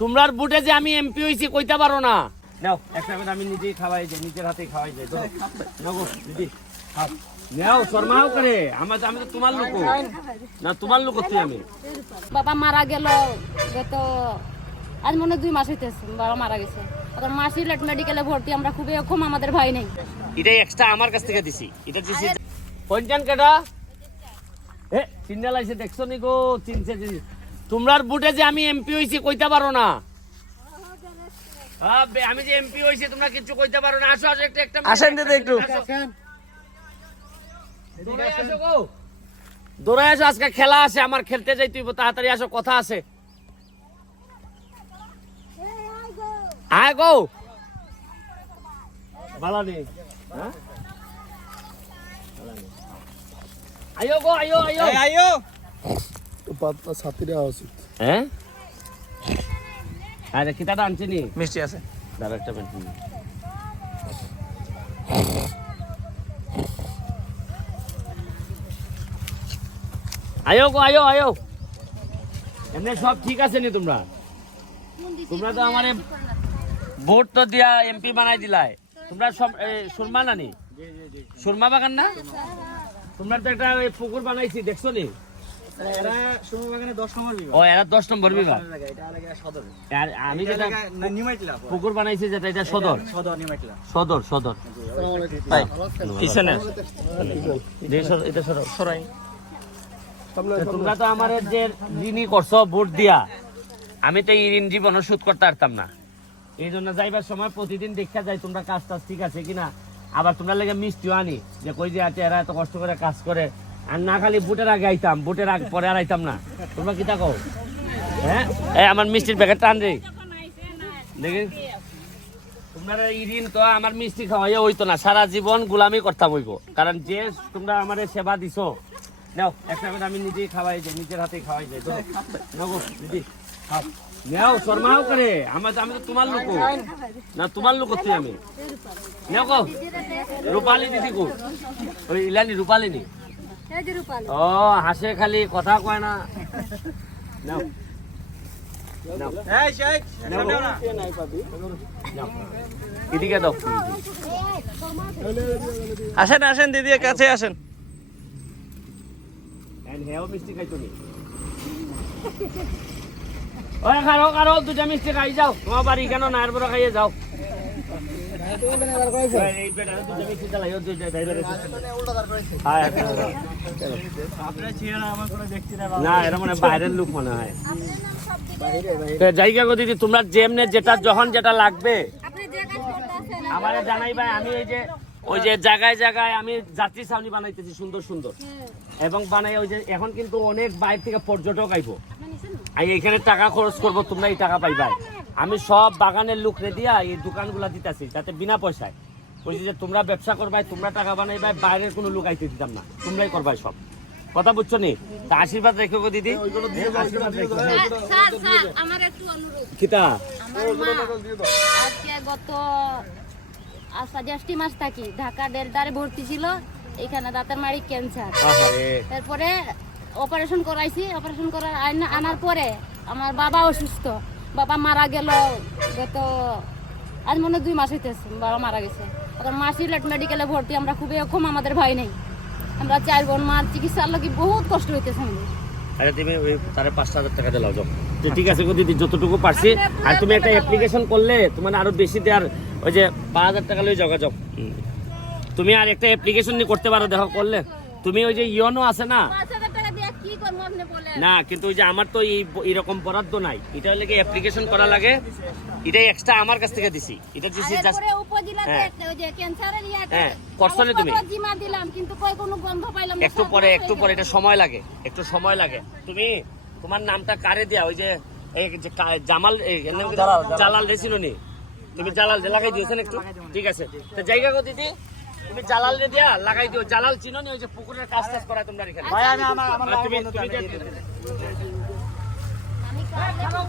তোমরার বুটে যে আমি এমপি হইছি কইতে পারো না। নাও একটা করে আমি নিজেই খাওয়াই যাই, নিজের হাতে খাওয়াই যাই। নাও গো দিদি খাও, নাও শর্মাও করে। আমি তো তোমার লোক না, তোমার লোক তুই। আমি বাবা মারা গেল গত আজ মনে 2 মাস হইতেছে বাবা মারা গেছে। এখন মা সিলেট মেডিকেলে ভর্তি, আমরা খুবই অক্ষম, আমাদের ভাই নেই। এটাই এক্সট্রা আমার কাছ থেকে দিছি, এটা দিছি। পঞ্চান কেটা এ চিন্তা লাগছে, দেখছো নি গো? চিনছে তোমরার বুটে যে আমি এমপি হইছি কইতে পারো না। আমি যে এমপি হইছি তোমরা কিছু কইতে পারো না। আসো আসো একটা আসেন দিদি একটু। দৌড়াই আসো গো, দৌড়াই আসো। আজকে খেলা আছে আমার, খেলতে যাই। তুই তাড়াতাড়ি আসো, কথা আছে। আয় গো ভালো নেই। হ্যাঁ আয়ো গো, আয়ো আয়ো আইও তো পাতটা ছাতি দেওয়া উচিত। হ্যাঁ আরে কিতাটা আনছি নি, মিষ্টি আছে। দাঁড়া একটা মিনিট। আয়ো গো, আয়ো আয়ো। এমনি সব ঠিক আছে নি? তোমরা তোমরা তো আমার ভোট তো দিয়া এমপি বানাই দিলাই। তোমরা সব সুরমা নানি, সুরমা বাগান না? তোমরা তো একটা পুকুর বানাইছি, দেখছো নি? এরা সুরমা বাগানে 10 নম্বর বিভাগ। ও এরা 10 নম্বর বিভাগ। এটা আলাদা সদর। আর আমি যেটা নিমাইটলা পুকুর বানাইছি যেটা, এটা সদর। সদর নিমাইটলা। সদর সদর ভাই পিছনে এটা সরাই। তোমরা তো আমার যে ঋণই করছো ভোট দিয়া, আমি তো এই ঋণ জীবনও শোধ করতে পারতাম না। এই জন্য যাইবার সময় প্রতিদিন দেখা যায় তোমরা কাজ টাজ ঠিক আছে কিনা। আবার তোমরা লেগে মিষ্টিও আনি, যে কই যে এরা এত কষ্ট করে কাজ করে। আর না খালি বুটের আগে আইতাম, বুটের আগে পরে আর আইতাম না। তোমরা কি থাকো? হ্যাঁ এই আমার মিষ্টির প্যাকেট টান রে দেখি। তোমরা এই ঋণ তো আমার মিষ্টি খাওয়াইয়া হইতো না, সারা জীবন গোলামি করতাম হইব। কারণ যে তোমরা আমার সেবা দিছো, নাও একটা করে আমি নিজেই খাওয়াই যাই, নিজের হাতে খাওয়াই যাই। নাও গো দিদি খাও, নাও শর্মাও করে। আমি তো তোমার লোক না, তোমার লোক তুই। আমি নাও গো। রূপালী দিদি গো, ওই ইলানি রূপালী নি? ও হাসে খালি, কথা কয় না। নাও নাও এই শেখ নাও গো। নাও এদিকে দাও। আসেন আসেন দিদি কাছে আসেন। হেও মিষ্টি খাইতো নি? ওই কারো কারো দুটা মিষ্টি খাই যাও, তোমার বাড়ি কেন না আর বড় খাইয়ে যাও। না এরা মানে বাইরের লোক মনে হয়। জায়গা গো দিদি, তোমরা যেমনে যেটা যখন যেটা লাগবে আমার জানাই ভাই। আমি এই যে ওই যে জায়গায় জায়গায় আমি যাত্রী ছাউনি বানাইতেছি সুন্দর সুন্দর, এবং বানাই ওই যে এখন কিন্তু অনেক বাইরে থেকে পর্যটক আইবো। আমি এখানে টাকা খরচ করবো, তোমরা এই টাকা পাইবা। আমি সব বাগানের লোকরে দিয়া এই দোকানগুলা দিতেছি, যাতে বিনা পয়সায়। বলছি যে তোমরা ব্যবসা করবাই, তোমরা টাকা বানাইবাই, বাইরের কোনো লোক আইতে দিতাম না, তোমরাই করবাই সব। কথা বুঝছো নি? তা আশীর্বাদ রেখো গো দিদি, আশীর্বাদ রেখো। আমার একটু অনুরোধ, কিতা আজকে গত জ্যৈষ্ঠ মাস থাকি ঢাকা ডেল্টারে ভর্তি ছিল, এখানে দাঁতের মাড়ি ক্যান্সার। তারপরে অপারেশন করাইছি, অপারেশন করার আনার পরে আমার বাবা অসুস্থ, বাবা মারা গেল গত আজ মনে 2 মাস হইতেছে বাবা মারা গেছে। এখন মা সিলেট মেডিকেলে ভর্তি, আমরা খুবই অক্ষম, আমাদের ভাই নেই। আমরা 4 বোন, মার চিকিৎসার লাগি বহুত কষ্ট হইতেছে আমাদের। আরে তুমি ওই তারে 5,000 টাকা দিলাও যাও। ঠিক আছে গো দিদি, যতটুকু পারছি। আর তুমি একটা অ্যাপ্লিকেশন করলে তোমার আরো বেশি দেওয়ার, ওই যে 5,000 টাকা লই যোগাযোগ। তুমি আর একটা অ্যাপ্লিকেশন নিয়ে করতে পারো, দেখো করলে। তুমি ওই যে ইয়নো আছে না? 5,000 টাকা দিয়ে কি করব আপনি বলেন? না কিন্তু ওই যে আমার তো এরকম বরাদ্দ নাই, এটা হলে কি অ্যাপ্লিকেশন করা লাগে। এটাই এক্সট্রা আমার কাছ থেকে দিছি, এটা দিছি জাস্ট। পরে উপজেলাতে ওই যে ক্যান্সারের হ্যাঁ করছো না তুমি? জিমা দিলাম কিন্তু কই কোনো গন্ধ পাইলাম না। একটু পরে এটা সময় লাগে, একটু সময় লাগে। তুমি তোমার নামটা কারে দেয়া, ওই যে এই যে জামাল জালাল রেছিল নি? তুমি জালাল লাগাই দিয়েছেন একটু? ঠিক আছে, তো জায়গা গো দিদি, তুমি জালাল রে দিয়া লাগাই দিও। জালাল চিনো নি? ওই যে পুকুরের কাজ টাজ করা তোমরা এখানে। ভাই আমি আমার তুমি